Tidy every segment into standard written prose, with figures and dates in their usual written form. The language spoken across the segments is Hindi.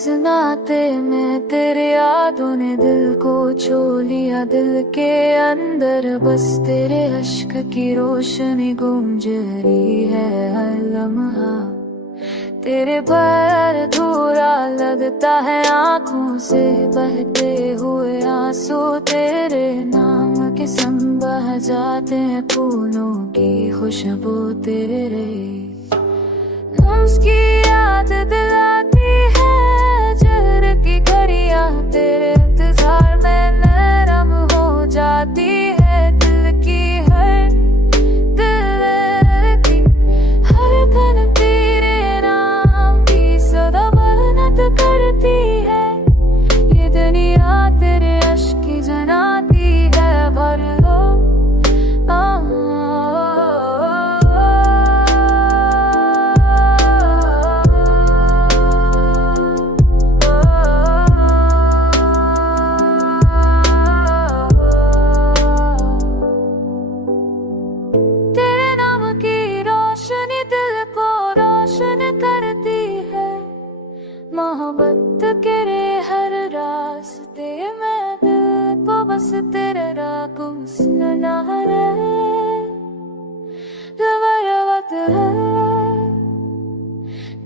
इस नाते में तेरे यादों ने दिल को छू लिया, दिल के अंदर बस तेरे अश्क की रोशनी गूंज रही है हर लम्हा। तेरे पर अधूरा लगता है आँखों से बहते हुए आंसू, तेरे नाम के संग बह जाते हैं फूलों की खुशबू। तेरे रेस की याद दिलाती है जहर की घड़ियां, तेरे इंतजार में नरम हो जाती है दिल की हर दिल की हर धन तेरे नाम की सदा मेहनत करती है। ये दुनिया तेरे अश्क की जनाती है, भर लो मोहब्बत के हर रास्ते में दिल को बस तेरे राकुसना है, जबरवत है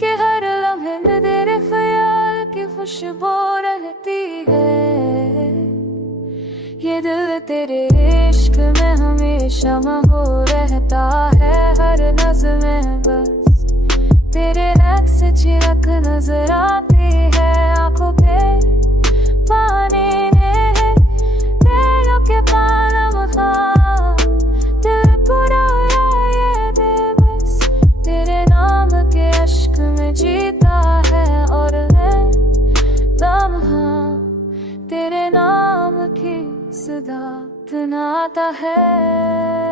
कि हर लम्हे में तेरे ख्याल की खुशबू रहती है। ये दिल तेरे इश्क में हमेशा महो रहता है, हर नज़्म में बस तेरे रक्स चिरक नजर आती है। आंखों पे पानी ने तेरों के पालम था, दिल पुराया ये बेबस तेरे नाम के अश्क में जीता है। और है लम्हा तेरे नाम की सदा सुनाता है।